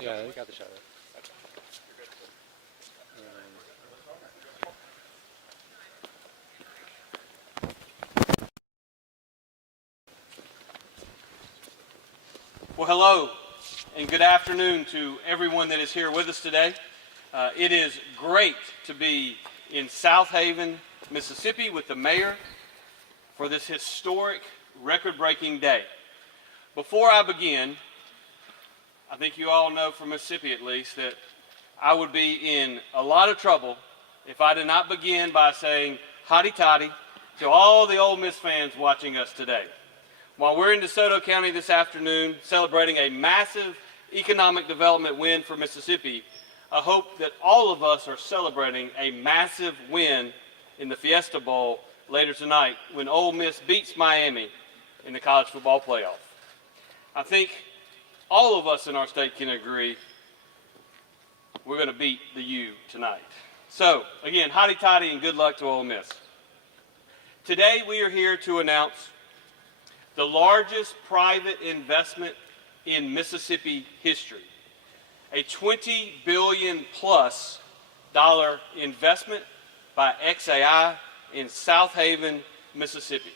Yeah, you got the shot. Well, hello and good afternoon to everyone that is here with us today. It is great to be in Southaven, Mississippi with the mayor for this historic, record-breaking day. Before I begin, I think you all know from Mississippi at least that I would be in a lot of trouble if I did not begin by saying hotty toddy to all the Ole Miss fans watching us today. While we're in DeSoto County this afternoon celebrating a massive economic development win for Mississippi, I hope that all of us are celebrating a massive win in the Fiesta Bowl later tonight when Ole Miss beats Miami in the college football playoff. I think all of us in our state can agree we're going to beat the U tonight. So, again, hotty toddy and good luck to Ole Miss. Today we are here to announce the largest private investment in Mississippi history, a $20 billion+ investment by XAI in Southaven, Mississippi.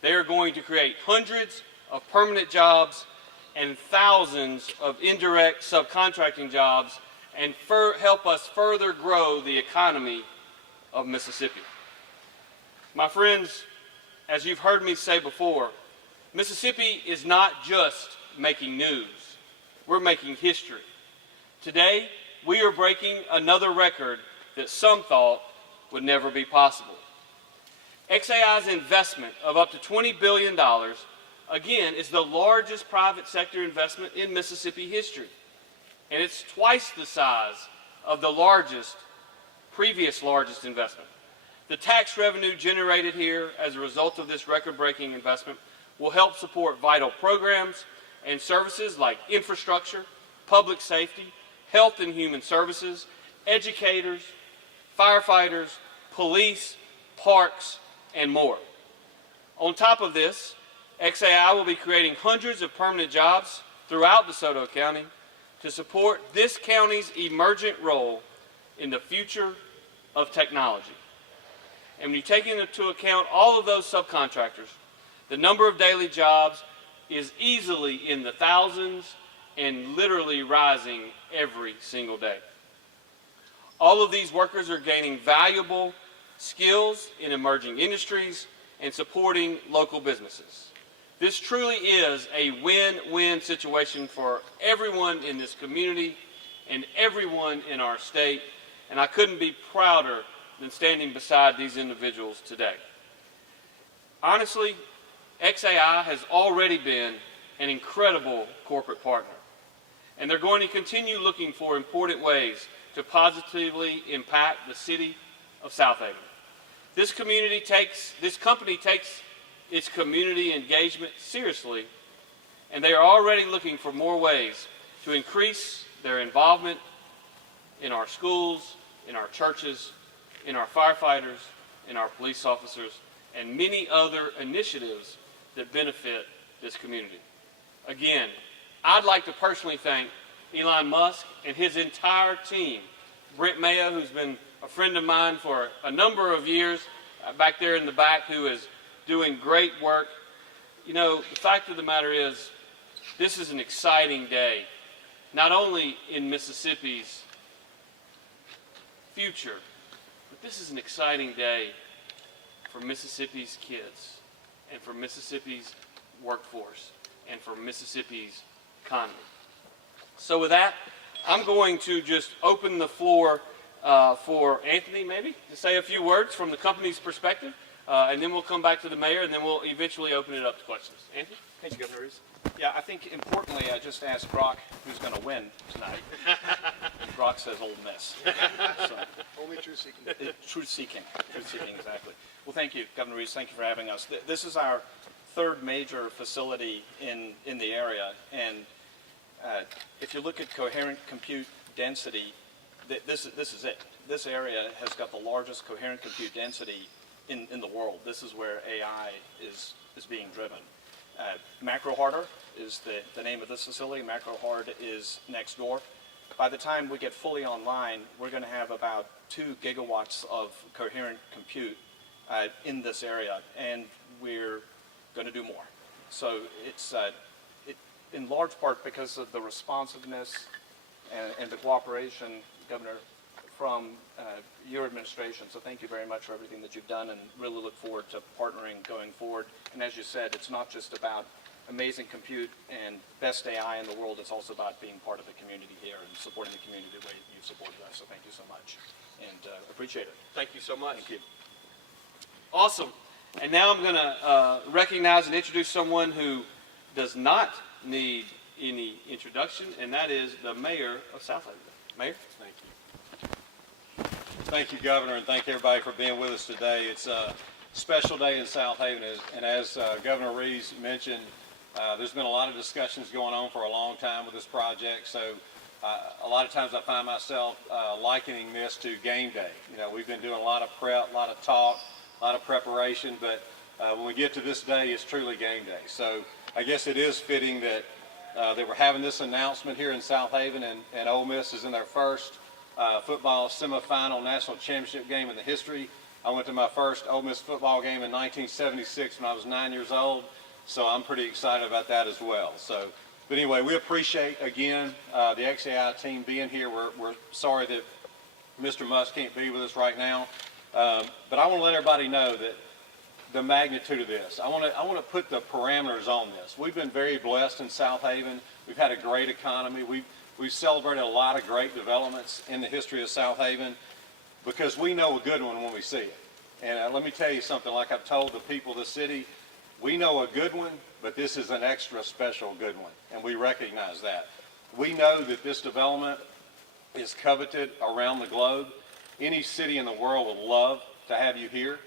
They are going to create hundreds of permanent jobs and thousands of indirect subcontracting jobs and help us further grow the economy of Mississippi. My friends, as you've heard me say before, Mississippi is not just making news. We're making history. Today, we are breaking another record that some thought would never be possible. XAI's investment of up to $20 billion, again, is the largest private sector investment in Mississippi history. And it's twice the size of the previous largest investment. The tax revenue generated here as a result of this record-breaking investment will help support vital programs and services like infrastructure, public safety, health and human services, educators, firefighters, police, parks, and more. On top of this, XAI will be creating hundreds of permanent jobs throughout DeSoto County to support this county's emergent role in the future of technology. And when you take into account all of those subcontractors, the number of daily jobs is easily in the thousands and literally rising every single day. All of these workers are gaining valuable skills in emerging industries and supporting local businesses. This truly is a win-win situation for everyone in this community and everyone in our state, and I couldn't be prouder than standing beside these individuals today. Honestly, XAI has already been an incredible corporate partner, and they're going to continue looking for important ways to positively impact the city of Southaven. This company takes its community engagement seriously, and they are already looking for more ways to increase their involvement in our schools, in our churches, in our firefighters, in our police officers, and many other initiatives that benefit this community. Again, I'd like to personally thank Elon Musk and his entire team. Brent Mayo, who's been a friend of mine for a number of years, back there in the back, who is doing great work. You know, the fact of the matter is, this is an exciting day, not only in Mississippi's future, but this is an exciting day for Mississippi's kids and for Mississippi's workforce and for Mississippi's economy. So with that, I'm going to just open the floor for Anthony, maybe, to say a few words from the company's perspective, and then we'll come back to the mayor, and then we'll eventually open it up to questions. Anthony? Thank you, Governor Reeves. Yeah, I think importantly, I just asked Brock who's going to win tonight. And Brock says Ole Miss. So, Only truth seeking. Truth seeking, exactly. Well, thank you, Governor Reeves. Thank you for having us. This is our third major facility in the area, and if you look at coherent compute density, this is it. This area has got the largest coherent compute density in the world. This is where AI is being driven. MacroHarder is the name of this facility. MacroHard is next door. By the time we get fully online, we're going to have about 2 gigawatts of coherent compute in this area, and we're going to do more. So it's in large part because of the responsiveness and the cooperation, Governor, from your administration. So thank you very much for everything that you've done, and really look forward to partnering going forward. And as you said, it's not just about amazing compute and best AI in the world. It's also about being part of the community here and supporting the community the way you've supported us. So thank you so much, and appreciate it. Thank you so much. Thank you. Awesome. And now I'm going to recognize and introduce someone who does not need any introduction, and that is the mayor of Southaven. Mayor? Thank you. Thank you, Governor, and thank everybody for being with us today. It's a special day in Southaven, and as Governor Reeves mentioned, there's been a lot of discussions going on for a long time with this project, so a lot of times I find myself likening this to game day. You know, we've been doing a lot of prep, a lot of talk, a lot of preparation, but when we get to this day, it's truly game day. So I guess it is fitting that we're having this announcement here in Southaven, and Ole Miss is in their first football semifinal national championship game in the history. I went to my first Ole Miss football game in 1976 when I was 9 years old, so I'm pretty excited about that as well. So, but anyway, we appreciate, again, the XAI team being here. We're sorry that Mr. Musk can't be with us right now, but I want to let everybody know that the magnitude of this. I want to put the parameters on this. We've been very blessed in Southaven. We've had a great economy. We've celebrated a lot of great developments in the history of Southaven because we know a good one when we see it. And let me tell you something, like I've told the people of the city, we know a good one, but this is an extra special good one, and we recognize that. We know that this development is coveted around the globe. Any city in the world would love to have you here.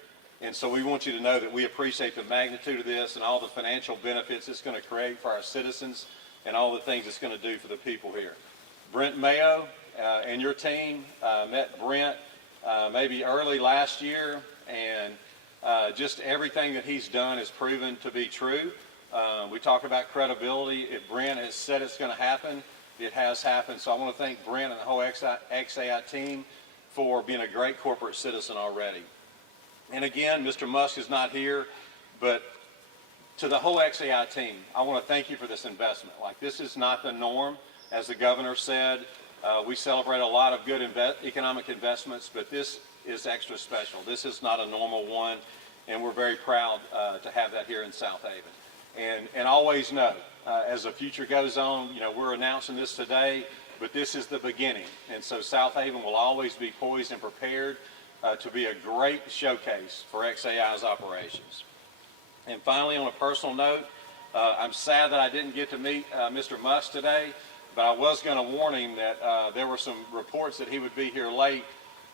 And so we want you to know that we appreciate the magnitude of this and all the financial benefits it's going to create for our citizens and all the things it's going to do for the people here. Brent Mayo and your team met Brent maybe early last year, and just everything that he's done is proven to be true. We talk about credibility. If Brent has said it's going to happen, it has happened. So I want to thank Brent and the whole XAI team for being a great corporate citizen already. And again, Mr. Musk is not here, but to the whole XAI team, I want to thank you for this investment. Like, this is not the norm. As the governor said, we celebrate a lot of good economic investments, but this is extra special. This is not a normal one, and we're very proud to have that here in Southaven. And always know, as the future goes on, you know, we're announcing this today, but this is the beginning. And so Southaven will always be poised and prepared to be a great showcase for XAI's operations. And finally, on a personal note, I'm sad that I didn't get to meet Mr. Musk today, but I was going to warn him that there were some reports that he would be here late,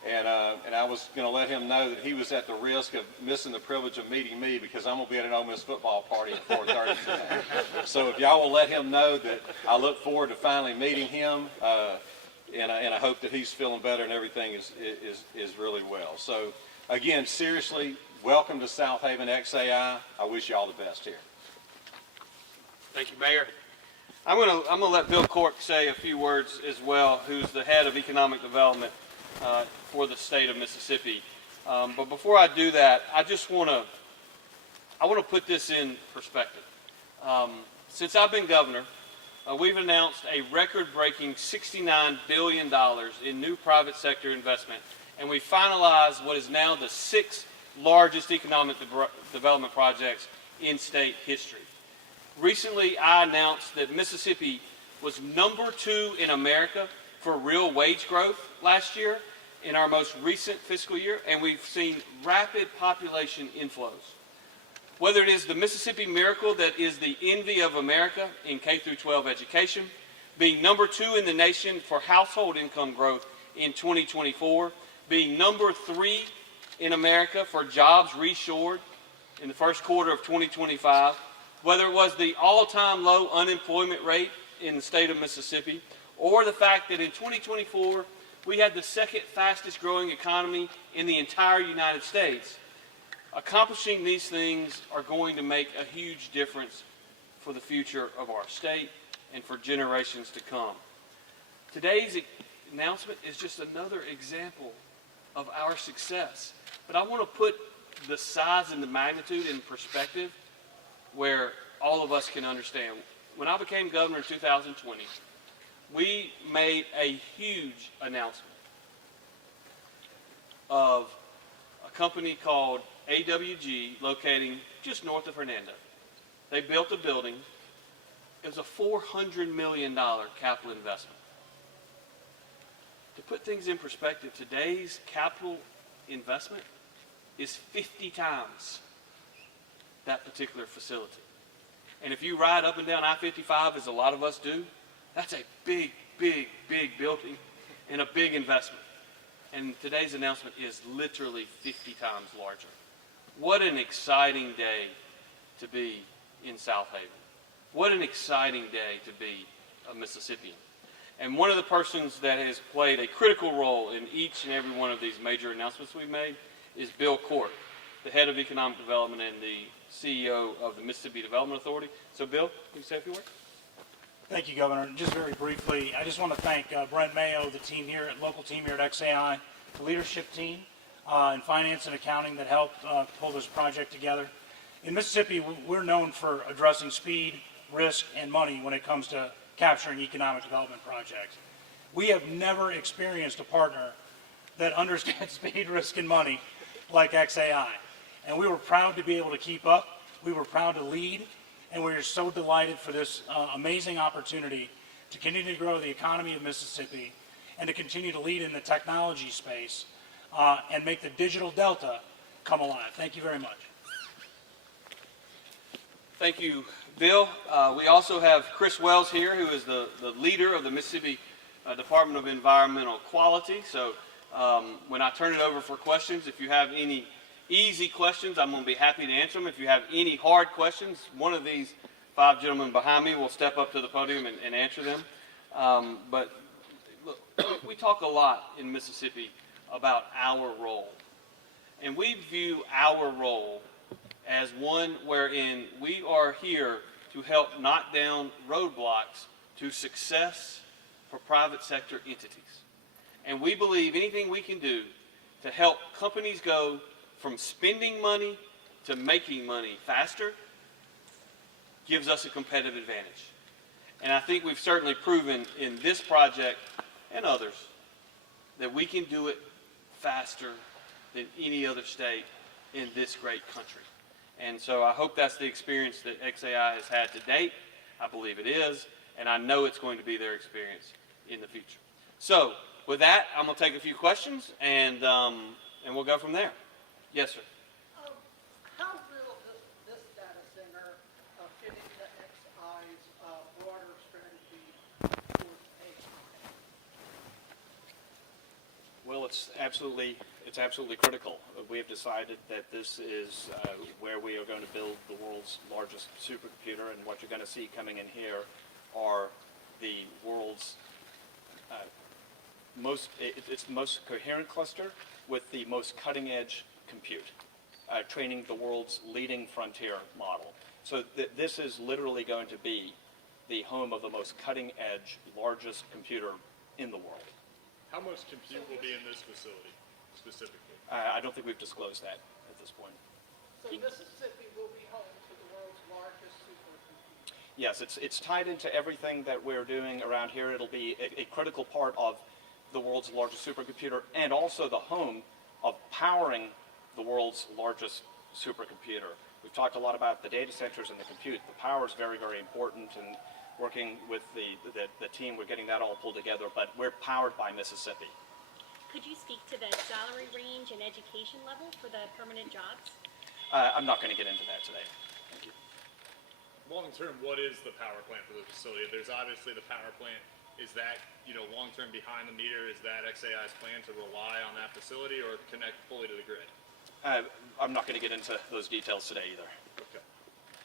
and I was going to let him know that he was at the risk of missing the privilege of meeting me because I'm going to be at an Ole Miss football party at 4:30 today. So if y'all will let him know that I look forward to finally meeting him, and I hope that he's feeling better and everything is really well. So again, seriously, welcome to Southaven XAI. I wish you all the best here. Thank you, Mayor. I'm gonna let Bill Cork say a few words as well, who's the head of economic development for the state of Mississippi. But before I do that, I want to put this in perspective. Since I've been governor, we've announced a record-breaking $69 billion in new private sector investment, and we finalized what is now the 6th largest economic development projects in state history. Recently, I announced that Mississippi was #2 in America for real wage growth last year in our most recent fiscal year, and we've seen rapid population inflows. Whether it is the Mississippi Miracle that is the envy of America in K through 12 education, being number 2 in the nation for household income growth in 2024, being number 3 in America for jobs reshored in the first quarter of 2025, whether it was the all-time low unemployment rate in the state of Mississippi, or the fact that in 2024 we had the second fastest growing economy in the entire United States. Accomplishing these things are going to make a huge difference for the future of our state and for generations to come. Today's announcement is just another example of our success. But I want to put the size and the magnitude in perspective where all of us can understand. When I became governor in 2020, we made a huge announcement of a company called AWG locating just north of Hernando. They built a building. It was a $400 million capital investment. To put things in perspective, today's capital investment is 50 times that particular facility. And if you ride up and down I-55, as a lot of us do, that's a big, big, big building and a big investment. And today's announcement is literally 50 times larger. What an exciting day to be in Southaven. What an exciting day to be a Mississippian. And one of the persons that has played a critical role in each and every one of these major announcements we've made is Bill Court, the head of economic development and the CEO of the Mississippi Development Authority. So Bill, can you say a few words? Thank you, Governor. Just very briefly, I just want to thank Brent Mayo, the team here, local team here at XAI, the leadership team in finance and accounting that helped pull this project together. In Mississippi, we're known for addressing speed, risk, and money when it comes to capturing economic development projects. We have never experienced a partner that understands speed, risk, and money like XAI. And we were proud to be able to keep up. We were proud to lead. And we're so delighted for this amazing opportunity to continue to grow the economy of Mississippi and to continue to lead in the technology space and make the digital delta come alive. Thank you very much. Thank you, Bill. We also have Chris Wells here, who is the leader of the Mississippi Department of Environmental Quality. So when I turn it over for questions, if you have any easy questions, I'm going to be happy to answer them. If you have any hard questions, one of these 5 gentlemen behind me will step up to the podium and answer them. But look, we talk a lot in Mississippi about our role. And we view our role as one wherein we are here to help knock down roadblocks to success for private sector entities. And we believe anything we can do to help companies go from spending money to making money faster gives us a competitive advantage. And I think we've certainly proven in this project and others that we can do it faster than any other state in this great country. And so I hope that's the experience that XAI has had to date. I believe it is, and I know it's going to be their experience in the future. So with that, I'm going to take a few questions, and we'll go from there. Yes, sir. How will this data center fit into XI's broader strategy towards AI? Well, it's absolutely critical. We have decided that this is where we are going to build the world's largest supercomputer, and what you're going to see coming in here are the world's it's the most coherent cluster with the most cutting-edge compute, training the world's leading frontier model. So this is literally going to be the home of the most cutting-edge, largest computer in the world. How much compute will be in this facility specifically? I don't think we've disclosed that at this point. So Mississippi will be home to the world's largest supercomputer. Yes, it's tied into everything that we're doing around here. It'll be a critical part of the world's largest supercomputer, and also the home of powering the world's largest supercomputer. We've talked a lot about the data centers and the compute. The power is very, very important, and working with the team, we're getting that all pulled together, but we're powered by Mississippi. Could you speak to the salary range and education level for the permanent jobs? I'm not going to get into that today. Thank you. Long term, what is the power plant for the facility? There's obviously the power plant. Is that, long term behind the meter, is that XAI's plan to rely on that facility or connect fully to the grid? I'm not going to get into those details today either. Okay.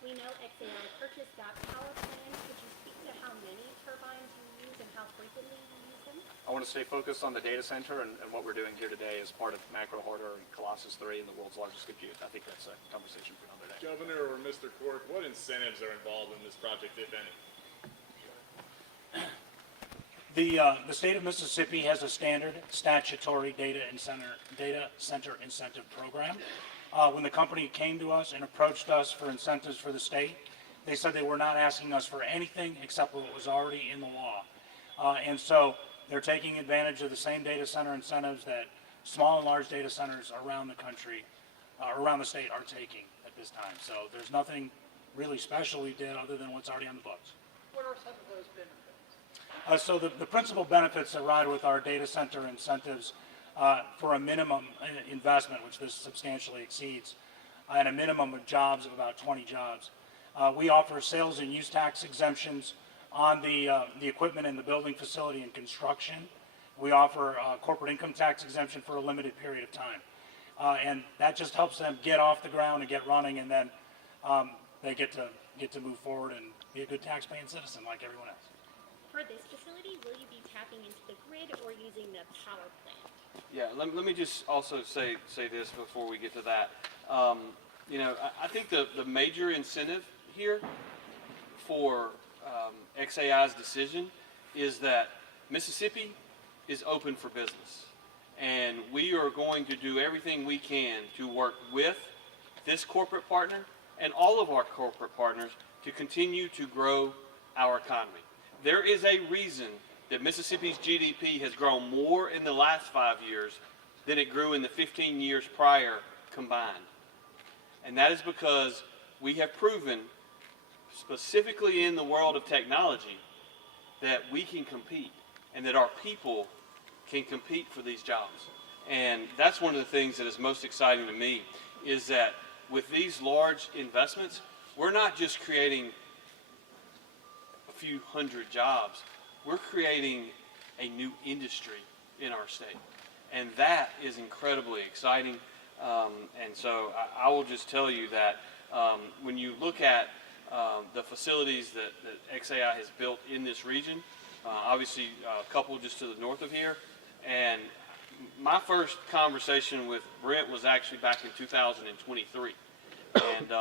We know XAI purchased that power plant. Could you speak to how many turbines you use and how frequently you use them? I want to stay focused on the data center and what we're doing here today as part of Macro Harder and Colossus 3 and the world's largest compute. I think that's a conversation for another day. Governor or Mr. Quirk, what incentives are involved in this project, if any? The state of Mississippi has a standard statutory data center incentive program. When the company came to us and approached us for incentives for the state, they said they were not asking us for anything except what was already in the law. And so they're taking advantage of the same data center incentives that small and large data centers around the country, around the state are taking at this time. So there's nothing really special we did other than what's already on the books. What are some of those benefits? So the principal benefits that ride with our data center incentives for a minimum investment, which this substantially exceeds, and a minimum of jobs of about 20 jobs. We offer sales and use tax exemptions on the equipment in the building facility and construction. We offer corporate income tax exemption for a limited period of time. And that just helps them get off the ground and get running, and then they get to move forward and be a good tax-paying citizen like everyone else. For this facility, will you be tapping into the grid or using the power plant? Yeah, let me just also say this before we get to that. I think the major incentive here for XAI's decision is that Mississippi is open for business. And we are going to do everything we can to work with this corporate partner and all of our corporate partners to continue to grow our economy. There is a reason that Mississippi's GDP has grown more in the last 5 years than it grew in the 15 years prior combined. And that is because we have proven, specifically in the world of technology, that we can compete and that our people can compete for these jobs. And that's one of the things that is most exciting to me, is that with these large investments, we're not just creating a few hundred jobs, we're creating a new industry in our state. And that is incredibly exciting. And so I will just tell you that when you look at the facilities that XAI has built in this region, obviously a couple just to the north of here, and my first conversation with Brent was actually back in 2023. And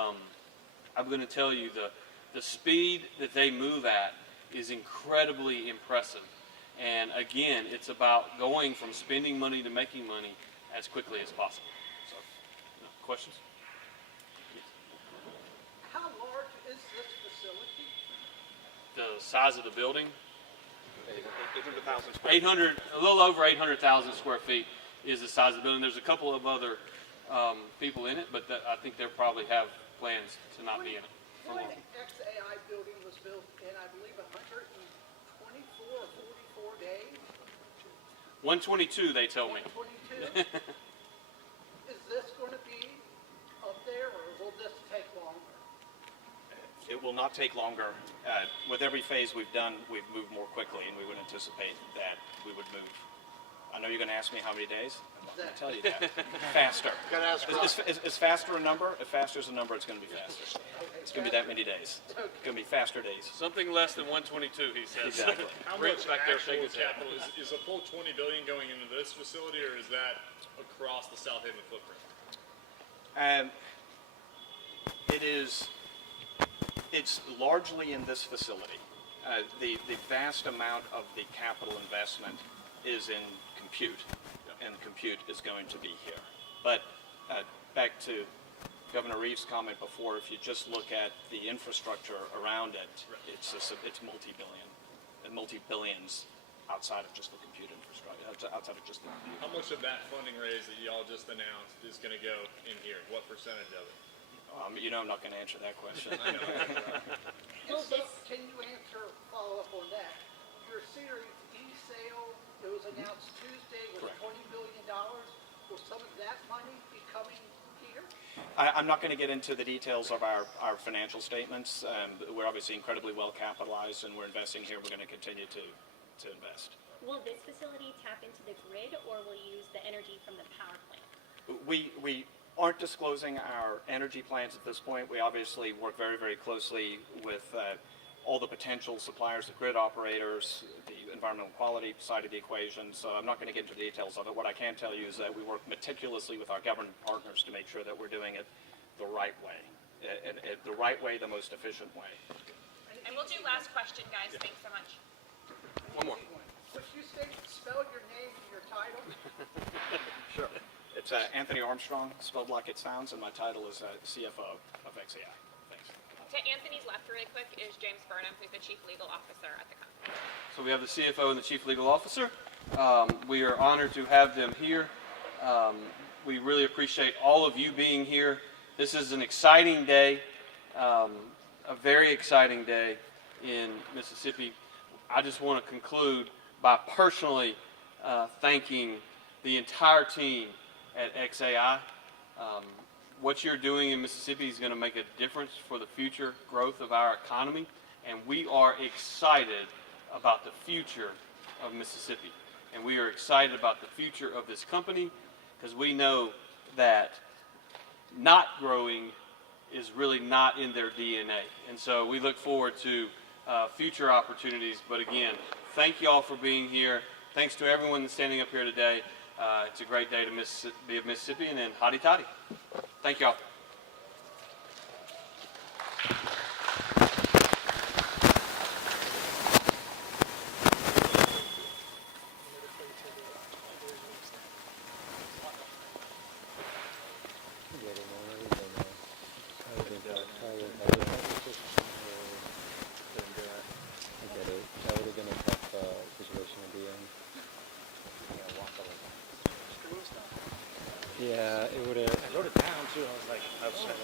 I'm going to tell you the speed that they move at is incredibly impressive. And again, it's about going from spending money to making money as quickly as possible. So, questions? How large is this facility? The size of the building, 800,000 square 800, a little over 800,000 square feet is the size of the building. There's a couple of other people in it, but I think they probably have plans to not be in it. When XAI building was built in, I believe, 124 or 44 days? 122, they tell me. 122? Is this going to be up there, or will this take longer? It will not take longer. With every phase we've done, we've moved more quickly, and we would anticipate that we would move. I know you're going to ask me how many days. I'm not going to tell you that. Faster. Is faster a number? If faster is a number, it's going to be faster. It's going to be that many days. It's going to be faster days. Something less than 122, he says. Exactly. How Brent's much back there actual shaking his head. capital is a full $20 billion going into this facility, or is that across the Southaven footprint? It's largely in this facility. The vast amount of the capital investment is in compute, and compute is going to be here. But back to Governor Reeves' comment before, if you just look at the infrastructure around it, it's multi-billions outside of just the compute infrastructure, outside of just the compute. How much of that funding raise that y'all just announced is going to go in here? What percentage of it? You know I'm not going to answer that question. Will So, this, can you follow up on that? Your Series E sale, it was announced Tuesday, was Correct. $20 million. Will some of that money be coming here? I'm not going to get into the details of our financial statements. We're obviously incredibly well capitalized, and we're investing here. We're going to continue to invest. will this facility tap into the grid, or will you use the energy from the power plant? We aren't disclosing our energy plans at this point. We obviously work very, very closely with all the potential suppliers, the grid operators, the environmental quality side of the equation, so I'm not going to get into the details of it. What I can tell you is that we work meticulously with our government partners to make sure that we're doing it the right way, the right way, the most efficient way. And we'll do last question, guys. Thanks so much. One more. Could you spell your name and your title? Sure. It's Anthony Armstrong, spelled like it sounds, and my title is CFO of XAI. Thanks. To Anthony's left really quick is James Burnham, who's the Chief Legal Officer at the company. So we have the CFO and the Chief Legal Officer. We are honored to have them here. We really appreciate all of you being here. This is an exciting day, a very exciting day in Mississippi. I just want to conclude by personally thanking the entire team at XAI. What you're doing in Mississippi is going to make a difference for the future growth of our economy, and we are excited about the future of Mississippi. And we are excited about the future of this company because we know that not growing is really not in their DNA. And so we look forward to future opportunities. But again, thank you all for being here. Thanks to everyone that's standing up here today. It's a great day to be a Mississippian, and hotty toddy. Thank you all. That would have been a tough situation to be in. Yeah, it would have. I wrote it down too. I was like, I was like,